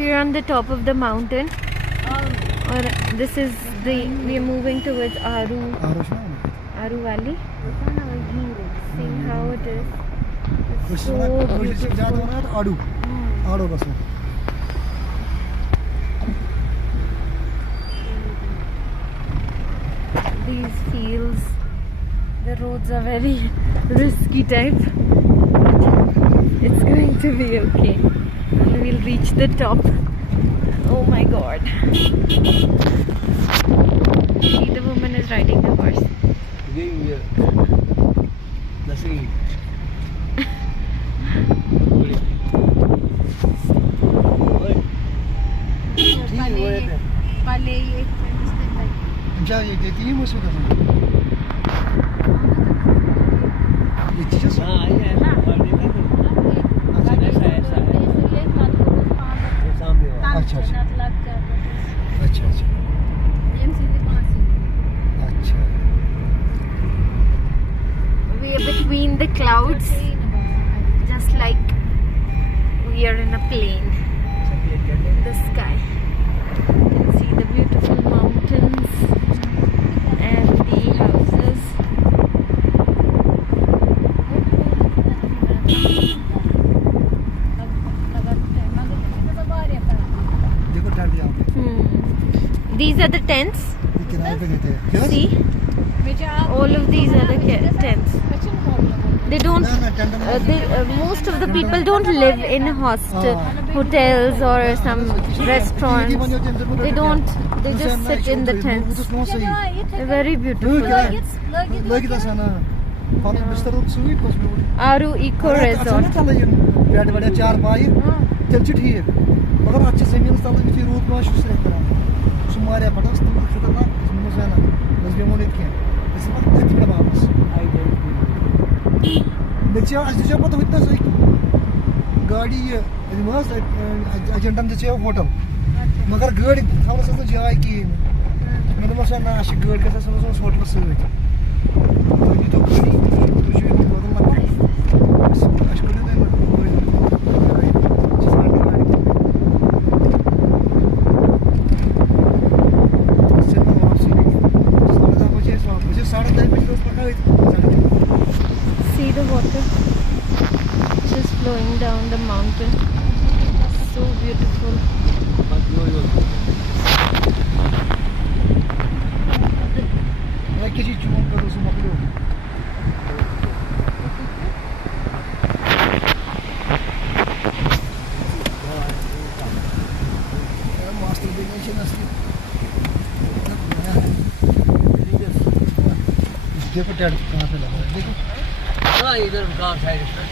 We are on the top of the mountain. Or this is we are moving towards Aru Valley. Seeing how it is. It's so beautiful. These fields, the roads are very risky type. It's going to be okay. We'll reach the top. Oh my god. See, the woman is riding the horse. We are between the clouds, just like we are in a plane in the sky. You can see the beautiful mountains and the houses. These are the tents. See, all of these are the tents. They don't. Most of the people don't live in hotels or some restaurants. They don't. They just sit in the tents. They're very beautiful. Aru Eco Resort. गाड़ी एजेंटन hotel मगर गाड़ी थवस जाय कहें मे दोस ना गाड़ी गस hotel सही तो गाड़ी See the water just flowing down the mountain. So beautiful. देखो टेंट कहाँ पे लगा है देखो। हाँ इधर गांव साइड है।